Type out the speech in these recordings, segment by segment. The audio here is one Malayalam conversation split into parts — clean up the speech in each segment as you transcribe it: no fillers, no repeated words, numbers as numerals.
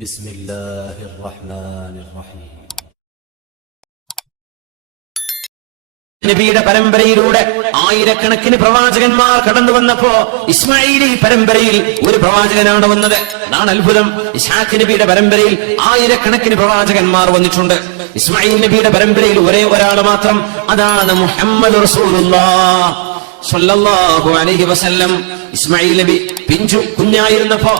بسم الله الرحمن الرحيم. നബിയുടെ പരമ്പരയിലൂടെ ആയിരക്കണക്കിന് പ്രവാചകന്മാർ കടന്നു വന്നപ്പോ ഇസ്മായിലി പരമ്പരയിൽ ഒരു പ്രവാചകനാണ് വന്നത്. അതാണ് അത്ഭുതം. ഇസ്ഹാഖ് നബിയുടെ പരമ്പരയിൽ ആയിരക്കണക്കിന് പ്രവാചകന്മാർ വന്നിട്ടുണ്ട്. ഇസ്മായിൽ നബിയുടെ പരമ്പരയിൽ ഒരേ ഒരാൾ മാത്രം, അതാണ് മുഹമ്മദ് റസൂലുള്ളാഹ് സ്വല്ലല്ലാഹു അലൈഹി വസല്ലം. ഇസ്മായിൽ നബി പിഞ്ചു കുഞ്ഞായിരുന്നപ്പോ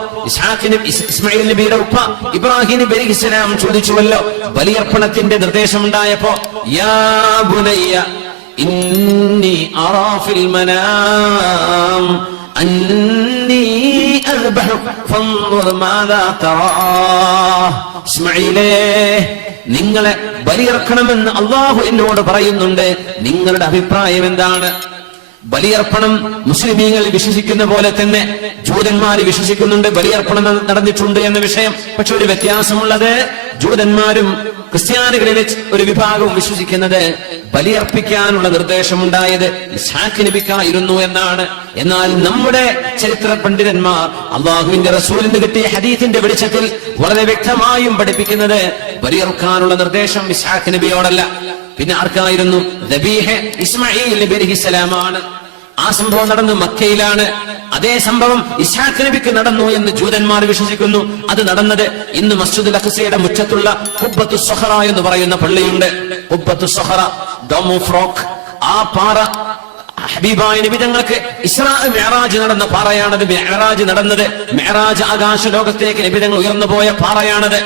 ഇസ്മായിൽ നബിയുടെ ഉപ്പ ഇബ്രാഹിം നബി അലൈഹിസ്സലാം ചോദിച്ചുവല്ലോ, ബലിയർപ്പണത്തിന്റെ നിർദ്ദേശമുണ്ടായപ്പോ, യാ ബുനയ്യ ഇന്നി അറാ ഫിൽ മനാം അന്നി അസ്ബഹു ഫൻദുർ മാദാ തറാ. ഇസ്മായിലേ, നിങ്ങളെ ബലിയർക്കണമെന്ന് അല്ലാഹു എന്നോട് പറയുന്നുണ്ട്, നിങ്ങളുടെ അഭിപ്രായം എന്താണ്? ബലിയർപ്പണം മുസ്ലിമീങ്ങൾ വിശ്വസിക്കുന്ന പോലെ തന്നെ ജൂതന്മാർ വിശ്വസിക്കുന്നുണ്ട്, ബലിയർപ്പണം നടന്നിട്ടുണ്ട് എന്ന വിഷയം. പക്ഷെ ഒരു വ്യത്യാസമുള്ളത്, ജൂതന്മാരും ക്രിസ്ത്യാനികളിലെ ഒരു വിഭാഗവും വിശ്വസിക്കുന്നത് ബലിയർപ്പിക്കാനുള്ള നിർദ്ദേശമുണ്ടായത് ഇസ്ഹാഖ് നബിക്കായിരുന്നു എന്നാണ്. എന്നാൽ നമ്മുടെ ചരിത്ര പണ്ഡിതന്മാർ അള്ളാഹുവിന്റെ റസൂലിന് കിട്ടിയ ഹദീസിന്റെ വെളിച്ചത്തിൽ വളരെ വ്യക്തമായും പഠിപ്പിക്കുന്നത് ബലിയർക്കാനുള്ള നിർദ്ദേശം ഇസ്ഹാഖ് നബിയോടല്ല, പിന്നെ ആർക്കായിരുന്നു? ദബീഹ് ഇസ്മായിൽ നബി അലൈഹിസ്സലാമാണ്. ആ സംഭവം നടന്നു മക്കയിലാണ്. അതേ സംഭവം ഇസ്ഹാഖ് നബിക്ക് നടന്നു എന്ന് ജൂതന്മാർ വിശ്വസിക്കുന്നു. അത് നടന്നത് ഇന്ന് മസ്ജിദുൽ അഖ്സയുടെ മുറ്റത്തുള്ള ഖുബ്ബത്തുസ് സഖറ എന്ന് പറയുന്ന പള്ളിയുണ്ട്. ഖുബ്ബത്തുസ് സഖറ, ഡോം ഓഫ് റോക്ക്. ആ പാറ ഹബീബായ നബി തങ്ങൾക്ക് ഇസ്രാ മിഅ്റാജ് നടന്ന പാറയാണത്. മിഅ്റാജ് നടന്നത്, മിഅ്റാജ് ആകാശ ലോകത്തേക്ക് നബി തങ്ങൾ ഉയർന്നു പോയ പാറയാണത്.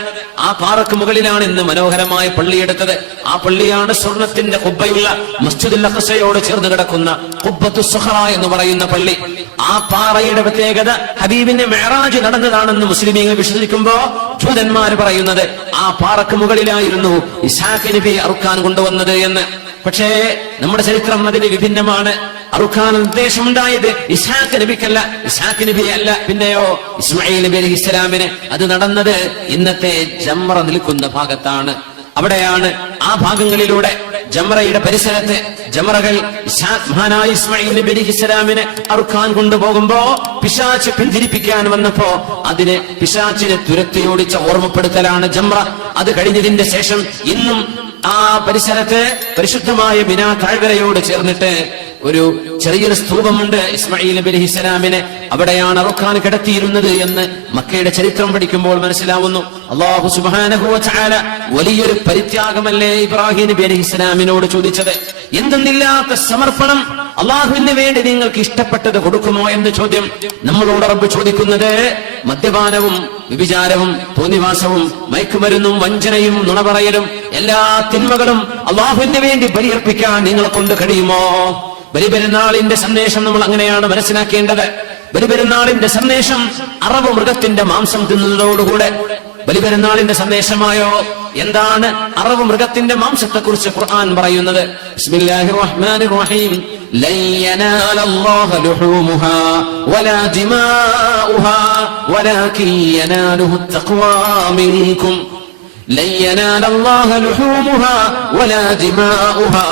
ആ പാറക്ക് മുകളിലാണ് ഇന്ന് മനോഹരമായ പള്ളിയെടുത്തത്. ആ പള്ളിയാണ് സ്വർണത്തിന്റെ ഖുബ്ബയുള്ള മസ്ജിദുൽ അഖ്സയോട് ചേർന്ന് കിടക്കുന്ന ഖുബ്ബത്തുസ് സഖറ എന്ന് പറയുന്ന പള്ളി. ആ പാറയുടെ പ്രത്യേകത ഹബീബിന്റെ മിഅ്റാജ് നടന്നതാണെന്ന് മുസ്ലിമീങ്ങൾ വിശ്വസിക്കുമ്പോ ജൂതന്മാർ പറയുന്നത് ആ പാറക്ക് മുകളിലായിരുന്നു ഇസ്ഹാഖ് നബി അറുക്കാൻ കൊണ്ടുവന്നത് എന്ന്. പക്ഷേ നമ്മുടെ ചരിത്രം അതിന് വിഭിന്നമാണ്. അറുക്കാൻ നിർദ്ദേശമുണ്ടായത് ഇസ്ഹാഖ് നബിക്കല്ല, ഇസ്ഹാഖ് നബി അല്ല, പിന്നെയോ ഇസ്മായിൽ നബി അലൈഹിസ്സലാമിന്. അത് നടന്നത് ഇന്നത്തെ ജംറ നിൽക്കുന്ന ഭാഗത്താണ്. അവിടെയാണ് ആ ഭാഗങ്ങളിലൂടെ ജംറയുടെ പരിസരത്ത് ജംറകൾ മഹാനായ ഇസ്മായിൽ നബി അലൈഹിസ്സലാമിനെ അറുക്കാൻ കൊണ്ടുപോകുമ്പോ പിശാച് പിന്തിരിപ്പിക്കാൻ വന്നപ്പോ അതിനെ പിശാചിനെ തുരത്തിയോടിച്ച ഓർമ്മപ്പെടുത്തലാണ് ജംറ. അത് കഴിഞ്ഞതിന്റെ ശേഷം ഇന്നും ആ പരിസരത്ത് പരിശുദ്ധമായ മിനാ താഴ്വരയോട് ചേർന്നിട്ട് ഒരു ചെറിയൊരു സ്തൂപമുണ്ട് ഇസ്മായിൽ നബി അലൈഹിസ്സലാമിനെ. അവിടെയാണ് അറുക്കാൻ കിടത്തിയിരുന്നത് എന്ന് മക്കയുടെ ചരിത്രം പഠിക്കുമ്പോൾ മനസ്സിലാവുന്നു. അല്ലാഹു സുബ്ഹാനഹു വ തആല വലിയൊരു പരിത്യാഗമല്ലേ ഇബ്രാഹിം നബി അലൈഹിസ്സലാമിനോട് ചോദിച്ചത്? എന്തെന്നില്ലാത്ത സമർപ്പണം, അള്ളാഹുവിന് വേണ്ടി നിങ്ങൾക്ക് ഇഷ്ടപ്പെട്ടത് കൊടുക്കുമോ എന്ന ചോദ്യം നമ്മളോട് റബ്ബ് ചോദിക്കുന്നത് മദ്യപാനവും വ്യഭിചാരവും തോന്നിവാസവും മയക്കുമരുന്നും വഞ്ചനയും നുണപറയലും എല്ലാ തിന്മകളും അള്ളാഹുവിന് വേണ്ടി ബലിയർപ്പിക്കാൻ നിങ്ങളെ കൊണ്ട് കഴിയുമോ? ബലിപെരുന്നാളിന്റെ സന്ദേശം നമ്മൾ അങ്ങനെയാണ് മനസ്സിലാക്കേണ്ടത്. ബലിപെരുന്നാളിന്റെ സന്ദേശം അറവ് മൃഗത്തിന്റെ മാംസം തിന്നുന്നതോടുകൂടെ ബലിപെരുന്നാളിന്റെ സന്ദേശമായോ? എന്താണ് അറവ് മൃഗത്തിന്റെ മാംസത്തെ കുറിച്ച് ഖുർആൻ പറയുന്നത്? ബിസ്മില്ലാഹിർ റഹ്മാനിർ റഹീം. ലൻ യനാലല്ലാഹ ലുഹൂമുഹാ വലാ ദിമാഉഹാ വലാകിൻ യനാലുഹു തഖ്വാ മിൻകും. ലൻ യനാലല്ലാഹ ലുഹൂമുഹാ വലാ ദിമാഉഹാ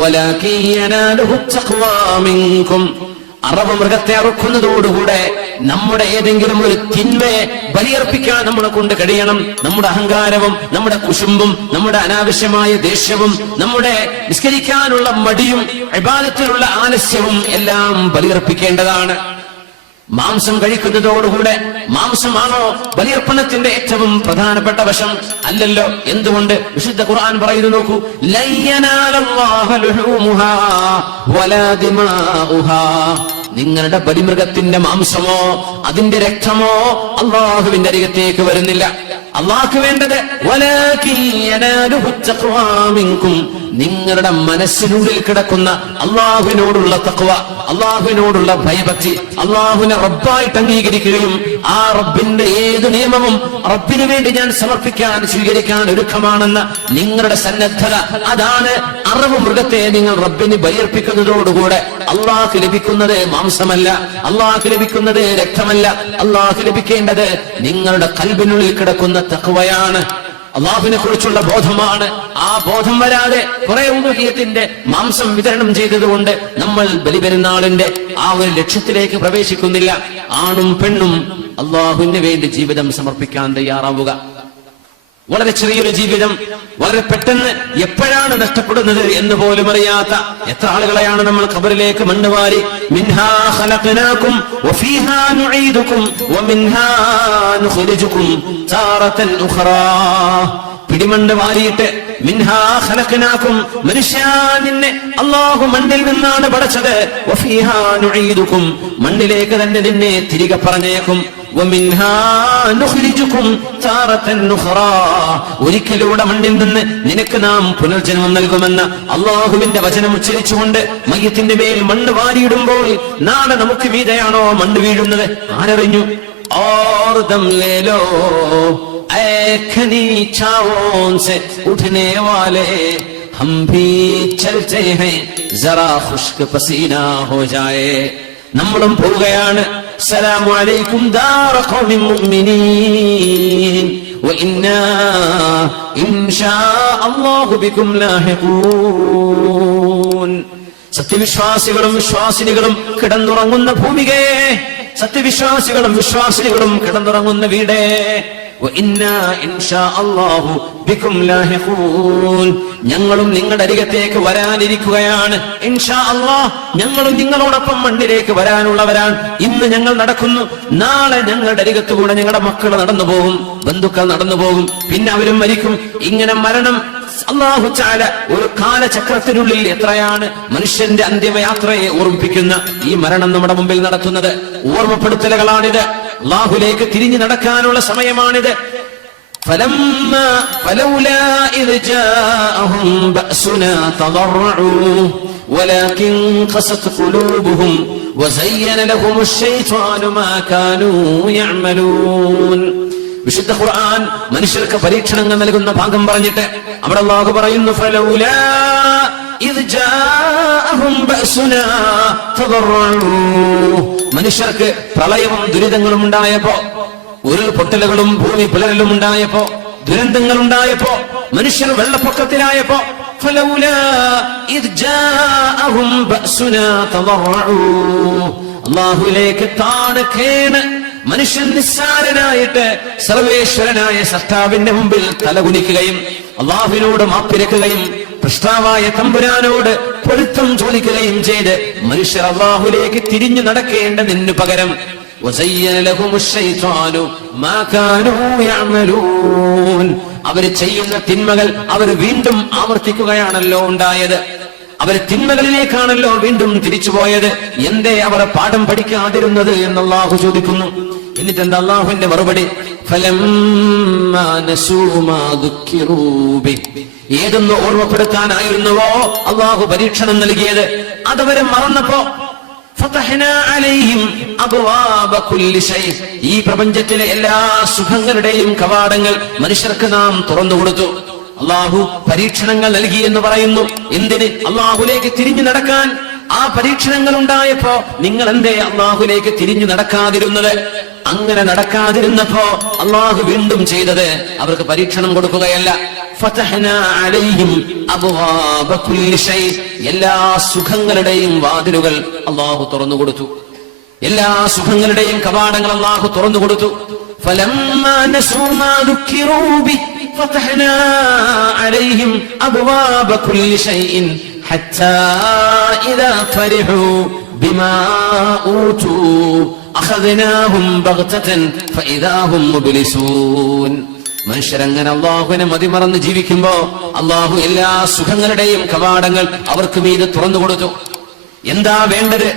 വലാകിൻ യനാലുഹു തഖ്വാ മിൻകും. അറവ് മൃഗത്തെ അറുക്കുന്നതോടുകൂടെ നമ്മുടെ ഏതെങ്കിലും ഒരു തിന്മയെ ബലിയർപ്പിക്കാൻ നമ്മളെ കൊണ്ട് കഴിയണം. നമ്മുടെ അഹങ്കാരവും നമ്മുടെ കുശുമ്പും നമ്മുടെ അനാവശ്യമായ ദേഷ്യവും നമ്മുടെ നിസ്കരിക്കാനുള്ള മടിയും ഇബാദത്തിനുള്ള ആലസ്യവും എല്ലാം ബലിയർപ്പിക്കേണ്ടതാണ്. മാംസം കഴിക്കുന്നതോടുകൂടെ മാംസമാണോ ബലിയർപ്പണത്തിന്റെ ഏറ്റവും പ്രധാനപ്പെട്ട വശം? അല്ലല്ലോ. എന്തുകൊണ്ട്? വിശുദ്ധ ഖുർആൻ പറയുന്നു, നോക്കൂ, ലൻ യനാലല്ലാഹ ലുഹൂമുഹാ വലാ ദിമാഉഹാ. നിങ്ങളുടെ ബലിമൃഗത്തിന്റെ മാംസമോ അതിന്റെ രക്തമോ അള്ളാഹുവിന്റെ അരികത്തേക്ക് വരുന്നില്ല. അള്ളാഹ്ക്ക് വേണ്ടത് വലാകിൻ യനാലുഹു തഖ്വാ മിൻകും. നിങ്ങളുടെ മനസ്സിനുള്ളിൽ കിടക്കുന്ന അള്ളാഹുവിനോടുള്ള തഖ്വ, അള്ളാഹുവിനോടുള്ള ഭയഭക്തി, അള്ളാഹുവിനെ റബ്ബായിട്ട് അംഗീകരിക്കുകയും ആ റബ്ബിന്റെ ഏത് നിയമവും റബ്ബിന് വേണ്ടി ഞാൻ സമർപ്പിക്കാൻ സ്വീകരിക്കാൻ ഒരുക്കമാണെന്ന നിങ്ങളുടെ സന്നദ്ധത. അതാണ് അറവ് മൃഗത്തെ നിങ്ങൾ റബ്ബിന് ബലിയർപ്പിക്കുന്നതോടുകൂടെ അള്ളാഹ്ക്ക് ലഭിക്കുന്നത് മാംസമല്ല, അള്ളാഹ്ക്ക് ലഭിക്കുന്നത് രക്തമല്ല. അള്ളാഹ്ക്ക് ലഭിക്കേണ്ടത് നിങ്ങളുടെ ഖൽബിനുള്ളിൽ കിടക്കുന്ന തഖ്വയാണ്, അള്ളാഹുവിനെ കുറിച്ചുള്ള ബോധമാണ്. ആ ബോധം വരാതെ കുറെ ഉദുഹിയത്തിന്റെ മാംസം വിതരണം ചെയ്തതുകൊണ്ട് നമ്മൾ ബലിപെരുന്നാളിന്റെ ആ ഒരു ലക്ഷ്യത്തിലേക്ക് പ്രവേശിക്കുന്നില്ല. ആണും പെണ്ണും അള്ളാഹുവിന് വേണ്ടി ജീവിതം സമർപ്പിക്കാൻ തയ്യാറാവുക. വളരെ ചെറിയൊരു ജീവിതം വളരെ പെട്ടെന്ന് എപ്പോഴാണ് നഷ്ടപ്പെടുന്നത് എന്ന് പോലും അറിയാത്ത എത്ര ആളുകളെയാണ് നമ്മൾ ഖബറിലേക്ക് മണ്ണുവാരി മിൻഹാ ഖലഖനാകും വഫീഹാ നുഈദുകും വമിൻഹാ നുഖ്രിജുകും താറതൻ ഉഖറാ. പിടിമണ്ണ് വാരിയിട്ട് മിൻഹാ ഖലഖനാകും, മനുഷ്യ നിന്നെ അല്ലാഹു മണ്ണിൽ നിന്നാണ് പടച്ചത്, വഫീഹാ നുഈദുകും, മണ്ണിലേക്ക് തന്നെ നിന്നെ തിരികെ പറഞ്ഞേക്കും, വമിൻഹാ നുഖ്രിജുകും താറതൻ ഉഖറാ, ഒരിക്കലൂടെ മണ്ണിൽ നിന്ന് നിനക്ക് നാം പുനർജന്മം നൽകുമെന്ന അല്ലാഹുവിന്റെ വചനം ഉച്ചരിച്ചുകൊണ്ട് മയ്യത്തിന്റെ മേൽ മണ്ണ് വാരിയിടുമ്പോൾ നാളെ നമുക്ക് മീതെയാണോ മണ്ണ് വീഴുന്നത് ആരറിഞ്ഞു? ഓർദം ലേലോ ऐखनी छावों से उठने वाले हम भी चलते हैं जरा खुश्क पसीना हो जाए. നമ്മളും പോവുകയാണ്. സലാമു അലൈക്കും ദാറ ഖൗമിൻ മുഅ്മിനീൻ വഇന്നാ ഇൻഷാ അല്ലാഹു ബികും ലാഹിഖൂൻ. സത്യവിശ്വാസികളും വിശ്വാസിനികളും കിടന്നുറങ്ങുന്ന ഭൂമികയെ, സത്യവിശ്വാസികളും വിശ്വാസിനികളും കിടന്നുറങ്ങുന്ന വീടേ, ഞങ്ങളും നിങ്ങളുടെ അരികത്തേക്ക് വരാനിരിക്കുകയാണ്. ഇൻഷാ അല്ലാഹ് ഞങ്ങളും നിങ്ങളോടൊപ്പം മണ്ണിലേക്ക് വരാനുള്ളവരാണ്. ഇന്ന് ഞങ്ങൾ നടക്കുന്നു, നാളെ ഞങ്ങളുടെ അരികത്തുകൂടെ ഞങ്ങളുടെ മക്കൾ നടന്നു പോകും, ബന്ധുക്കൾ നടന്നു പോകും, പിന്നെ അവരും മരിക്കും. ഇങ്ങനെ മരണം അല്ലാഹു തആല ഒരു കാലചക്രത്തിനുള്ളിൽ എത്രയാണ് മനുഷ്യന്റെ അന്തിമയാത്രയെ ഓർമ്മിപ്പിക്കുന്ന ഈ മരണം നമ്മുടെ മുമ്പിൽ നടത്തുന്നത്. ഓർമ്മപ്പെടുത്തലുകളാണിത്. അല്ലാഹുവിലേക്ക് തിരിഞ്ഞു നടക്കാനുള്ള സമയമാണിത്. فلولا إذ جاءهم بأسنا تضرعوا ولكن قست قلوبهم وزين لهم الشيطان ما كانوا يعملون. വിശുദ്ധ ഖുർആൻ മനുഷ്യർക്ക് പരീക്ഷണങ്ങൾ നൽകുന്ന ഭാഗം പറഞ്ഞിട്ട് അവിടെ അല്ലാഹു പറയുന്നു ഫലൗലാ ഇദ് ജാഅഹും ബഅസുനാ തദറഉ. മനുഷ്യർക്ക് പ്രളയവും ദുരിതങ്ങളും ഉണ്ടായപ്പോ, ഉരുൾപൊട്ടലുകളും ഭൂമി പിളരലും ഉണ്ടായപ്പോ, ദുരന്തങ്ങൾ ഉണ്ടായപ്പോ, മനുഷ്യർ വെള്ളപ്പൊക്കത്തിലായപ്പോ ഫലൗലാ ഇദ് ജാഅഹും ബഅസുനാ തദറഉ. അല്ലാഹുവിലേക്ക് താണ് കേണ് മനുഷ്യൻ നിസ്സാരനായിട്ട് സർവേശ്വരനായ സൃഷ്ടാവിന്റെ മുമ്പിൽ തലകുനിക്കുകയും അല്ലാഹുവിനോട് മാപ്പിരക്കുകയും പ്രസ്താവായ തമ്പുരാനോട് പൊരുത്തം ചോദിക്കുകയും ചെയ്ത് മനുഷ്യർ അല്ലാഹുവിലേക്ക് തിരിഞ്ഞു നടക്കേണ്ടതിനു പകരം അവർ ചെയ്യുന്ന തിന്മകൾ അവർ വീണ്ടും ആവർത്തിക്കുകയാണല്ലോ ഉണ്ടായത്. അവർ തിന്മകളിലേക്കാണല്ലോ വീണ്ടും തിരിച്ചുപോയത്. എന്തേ അവർ പാഠം പഠിക്കാതിരുന്നത് എന്ന് അല്ലാഹു ചോദിക്കുന്നു. എന്നിട്ട് എന്താ അല്ലാഹുവിന്റെ മറുപടി? ഏതൊന്ന് ഓർമ്മപ്പെടുത്താനായിരുന്നുവോ അല്ലാഹു പരീക്ഷണം നൽകിയത്, അതവരെ മറന്നപ്പോ ഈ പ്രപഞ്ചത്തിലെ എല്ലാ സുഖങ്ങളുടെയും കവാടങ്ങൾ മനുഷ്യർക്ക് നാം തുറന്നു കൊടുത്തു. അല്ലാഹു പരീക്ഷണങ്ങൾ നൽകി എന്ന് പറയുന്നു. എന്തിന്? അല്ലാഹുവിലേക്ക് തിരിഞ്ഞു നടക്കാൻ. ആ പരീക്ഷണങ്ങൾ ഉണ്ടായപ്പോ നിങ്ങൾ എന്തേ അല്ലാഹുവിലേക്ക് തിരിഞ്ഞു നടക്കാതിരുന്നത്? അങ്ങനെ നടക്കാതിരുന്നപ്പോ അല്ലാഹു വീണ്ടും ചെയ്തത് അവർക്ക് പരീക്ഷണം കൊടുക്കുകയല്ല, ഫതഹ്നാ അലൈഹിം അബ്വാബ കുല്ലി ശൈ, എല്ലാ സുഖങ്ങളുടെയും വാതിലുകൾ അല്ലാഹു തുറന്നു കൊടുത്തു. എല്ലാ സുഖങ്ങളുടെയും കവാടങ്ങൾ അല്ലാഹു തുറന്നു കൊടുത്തു. ഫലമ്മാ നസൂ മാ ദുക്കിറൂ ബി ഫതഹ്നാ അലൈഹിം അബ്വാബ കുല്ലി ശൈഇൻ ഹത്താ ഇദാ ഫരിഹൂ ബിമാ ഊതൂ അഖദ്നാഹും ബഗ്തതൻ ഫഇദാ ഹും മുബ്ലിസൂൻ. മനുഷ്യരങ്ങനെ അല്ലാഹുവിനെ മതിമറന്ന് ജീവിക്കുമ്പോ അല്ലാഹു എല്ലാ സുഖങ്ങളുടെയും കവാടങ്ങൾ അവർക്ക് മീതെ തുറന്നു കൊടുത്തു. എന്താ വേണ്ടത്,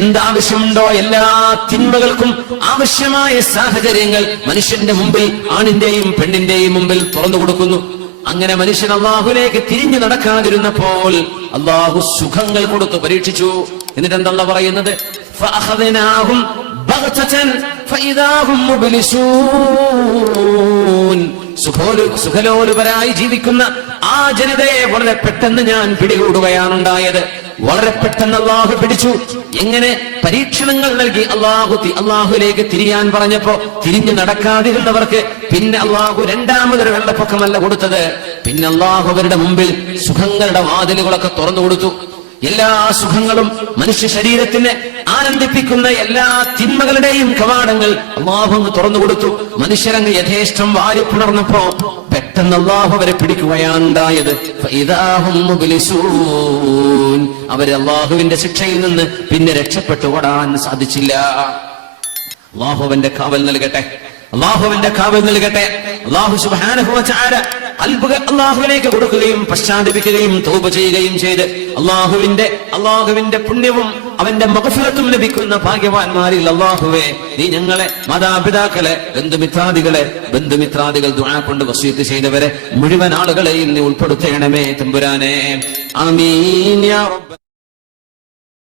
എന്താവശ്യമുണ്ടോ എല്ലാ തിന്മകൾക്കും ആവശ്യമായ സാഹചര്യങ്ങൾ മനുഷ്യന്റെ മുമ്പിൽ, ആണിന്റെയും പെണ്ണിന്റെയും മുമ്പിൽ തുറന്നു കൊടുക്കുന്നു. അങ്ങനെ മനുഷ്യൻ അല്ലാഹുവിലേക്ക് തിരിഞ്ഞു നടക്കാതിരുന്നപ്പോൾ അല്ലാഹു സുഖങ്ങൾ കൊടുത്തു പരീക്ഷിച്ചു. എന്നിട്ട് എന്താ പറയുന്നത്? ഫഅഖദ്നാഹും ബഗ്തതൻ ഫഇദാ ഹും മുബ്ലിസൂൻ. സുഖലോലുപരായി ജീവിക്കുന്ന ആ ജനതയെ വളരെ പെട്ടെന്ന് ഞാൻ പിടികൂടുകയാണ് ഉണ്ടായത്. വളരെ പെട്ടെന്ന് അല്ലാഹു പിടിച്ചു. എങ്ങനെ? പരീക്ഷണങ്ങൾ നൽകി. അല്ലാഹുവിലേക്ക് തിരിയാൻ പറഞ്ഞപ്പോ തിരിഞ്ഞു നടക്കാതിരുന്നവർക്ക് പിന്നെ അല്ലാഹു രണ്ടാമതൊരു വെള്ളപ്പൊക്കമല്ല കൊടുത്തത്, പിന്നെ അല്ലാഹു അവരുടെ മുമ്പിൽ സുഖങ്ങളുടെ വാതിലുകളൊക്കെ തുറന്നു കൊടുത്തു. എല്ലാ സുഖങ്ങളും മനുഷ്യ ശരീരത്തിനെ ആനന്ദിപ്പിക്കുന്ന എല്ലാ തിന്മകളുടെയും കവാടങ്ങൾ അള്ളാഹു അങ്ങ് തുറന്നു കൊടുത്തു. മനുഷ്യരങ്ങ് യഥേഷ്ടം വാരിപ്പുണർന്നപ്പോ പെട്ടെന്ന് അള്ളാഹു അവരെ പിടിക്കുകയാണ് ഉണ്ടായത്. അവര് അള്ളാഹുവിന്റെ ശിക്ഷയിൽ നിന്ന് പിന്നെ രക്ഷപ്പെട്ടു ഓടാൻ സാധിച്ചില്ല. അള്ളാഹുവിന്റെ കാവൽ നൽകട്ടെ, അള്ളാഹുവിന്റെ കാവൽ നൽകട്ടെ. അള്ളാഹു സുബ്ഹാനഹു വ തആല അല്ലാഹുവിലേക്ക് കൊടുക്കുകയും പശ്ചാത്തപിക്കുകയും തൗബ ചെയ്യുകയും ചെയ്ത് അള്ളാഹുവിന്റെ പുണ്യവും അവന്റെ മഗ്ഫിറത്തും ലഭിക്കുന്ന ഭാഗ്യവാന്മാരിൽ അള്ളാഹുവേ നീ ഞങ്ങളെ, മാതാപിതാക്കളെ, ബന്ധുമിത്രാദികൾ ദുആ കൊണ്ട് വസിയത്ത് ചെയ്തവരെ മുഴുവൻ ആളുകളെയും നീ ഉൾപ്പെടുത്തണമേ തമ്പുരാനെ. ആമീൻ യാ റബ്ബ്.